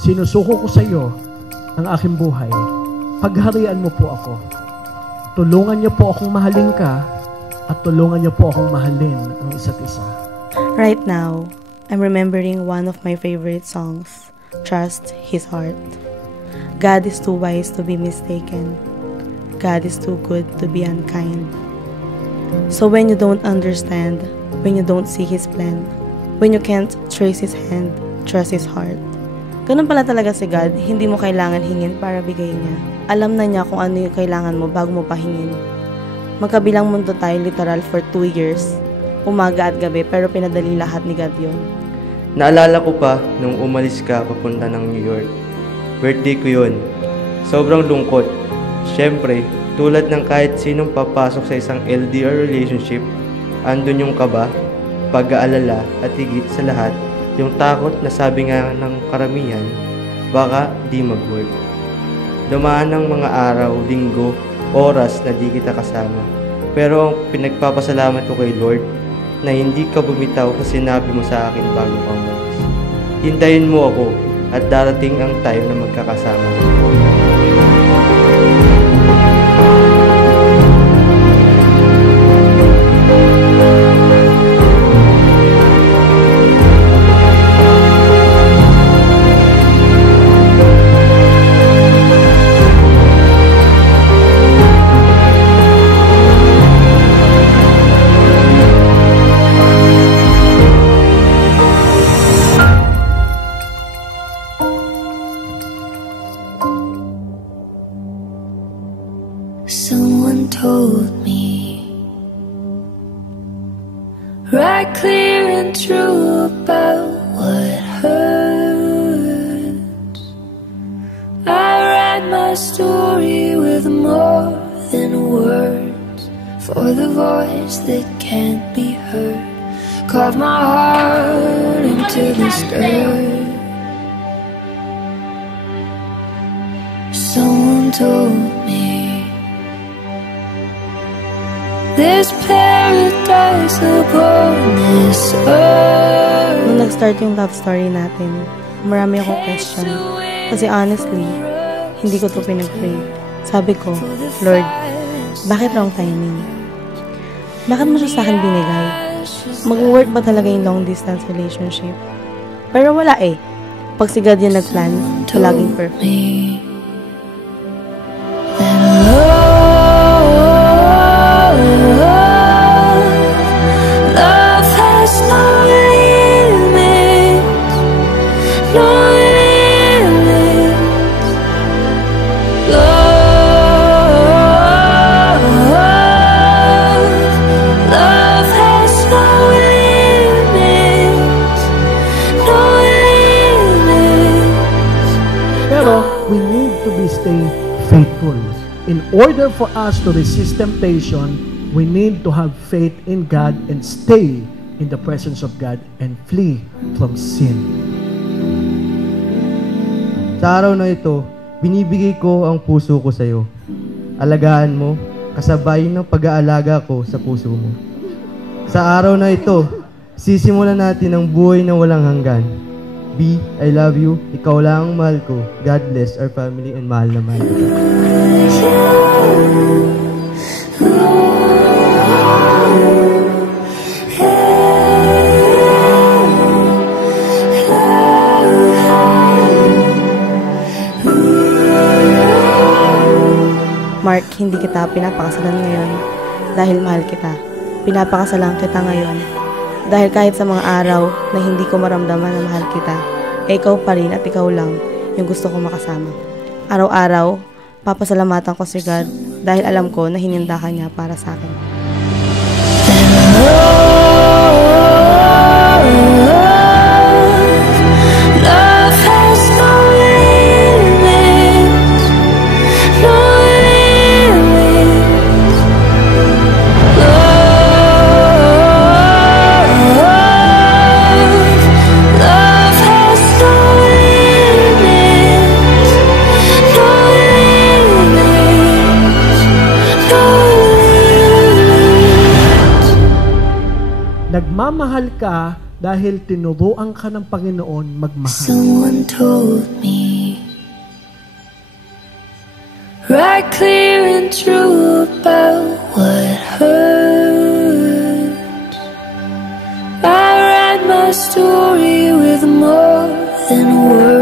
Sinusuko ko sa iyo ang aking buhay. Pagharian mo po ako. Tulungan niyo po akong mahalin ka at tulungan niyo po akong mahalin ang isa't isa. Right now, I'm remembering one of my favorite songs, Trust His Heart. God is too wise to be mistaken. God is too good to be unkind. So when you don't understand, when you don't see His plan, when you can't trace His hand, trust His heart. Ganun pala talaga si God, hindi mo kailangan hingin para bigay niya. Alam na niya kung ano yung kailangan mo bago mo pahingin. Magkabilang mundo tayo literal for 2 years. Umaga at gabi pero pinadali lahat ni God yun. Naalala ko pa nung umalis ka papunta ng New York. Birthday ko yun. Sobrang lungkot. Siyempre, tulad ng kahit sinong papasok sa isang LDR relationship, andun yung kaba, pag-aalala at higit sa lahat, yung takot na sabi nga ng karamihan, baka di mag-work. Dumaan ng mga araw, linggo, oras na di kita kasama. Pero ang pinagpapasalamat ko kay Lord na hindi ka bumitaw sa sinabi mo sa akin bago kang umalis. Hintayin mo ako at darating ang time na magkakasama. Someone told me right clear and true about what hurts. I write my story with more than words for the voice that can't be heard. Carve my heart into this dirt. Someone told me there's paradise upon this earth. Nung nag-start yung love story natin, marami akong question. Kasi honestly, hindi ko to pinag-pray. Sabi ko, Lord, bakit wrong timing? Bakit mo siya sa akin binigay? Mag-work ba talaga yung long distance relationship? Pero wala eh. Pag si God yung nag-plan, laging perfect. In order for us to resist temptation, we need to have faith in God and stay in the presence of God and flee from sin. Sa araw na ito, binibigay ko ang puso ko sa iyo. Alagaan mo, kasabay ng pag-aalaga ko sa puso mo. Sa araw na ito, sisimulan natin ang buhay na walang hanggan. B, I love you. Ikaw lang ang mahal ko. God bless our family and mahal na mahal kita. Mark, hindi kita pinapakasalan ngayon dahil mahal kita. Pinapakasalan kita ngayon dahil kahit sa mga araw na hindi ko maramdaman na mahal kita, ikaw pa rin at ikaw lang yung gusto kong makasama. Araw-araw, papasalamatan ko si God dahil alam ko na hininda ka niya para sa akin. Nagmamahal ka dahil tinuruan ka ng Panginoon magmahal. Someone told me, right clear and true about what hurts. I write my story with more than words.